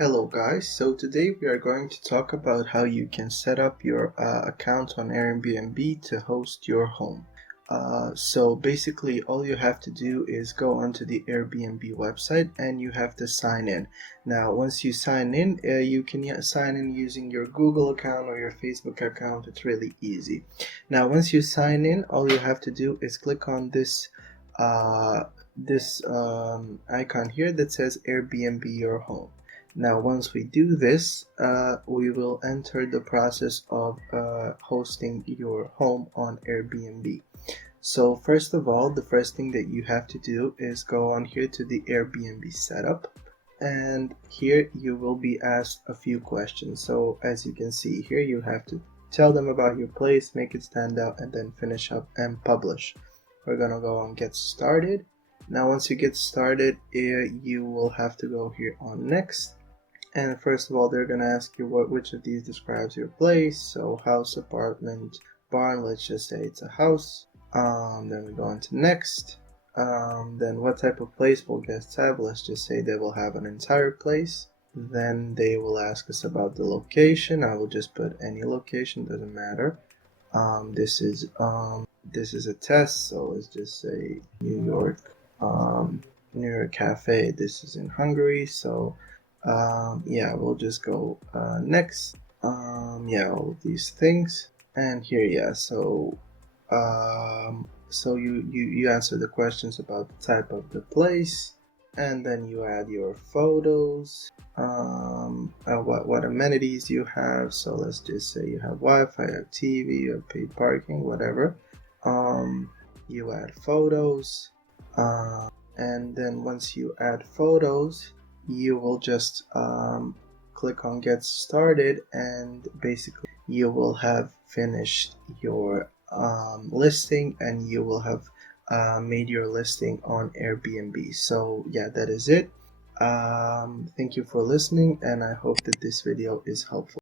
Hello guys, so today we are going to talk about how you can set up your account on Airbnb to host your home. So basically all you have to do is go onto the Airbnb website and you have to sign in. Now once you sign in, you can sign in using your Google account or your Facebook account. It's really easy. Now once you sign in, all you have to do is click on this icon here that says Airbnb your home. Now once we do this, we will enter the process of hosting your home on Airbnb. So first of all, the first thing that you have to do is go on here to the Airbnb setup, and here you will be asked a few questions. So as you can see here, you have to tell them about your place, make it stand out, and then finish up and publish. We're gonna go on get started. Now once you get started, you will have to go here on next. And first of all, they're going to ask you which of these describes your place. So house, apartment, barn, let's just say it's a house. Then we go on to next. Then what type of place will guests have? Let's just say they will have an entire place. Then they will ask us about the location. I will just put any location, doesn't matter. This is a test, so let's just say New York Cafe. This is in Hungary, so yeah, we'll just go next. Yeah, all of these things, and here, yeah, so you answer the questions about the type of the place, and then you add your photos, what amenities you have. So let's just say you have Wi-Fi, you have TV, you have paid parking, whatever. You add photos, and then once you add photos, you will just click on get started, and basically you will have finished your listing, and you will have made your listing on Airbnb. So yeah, that is it. Thank you for listening, and I hope that this video is helpful.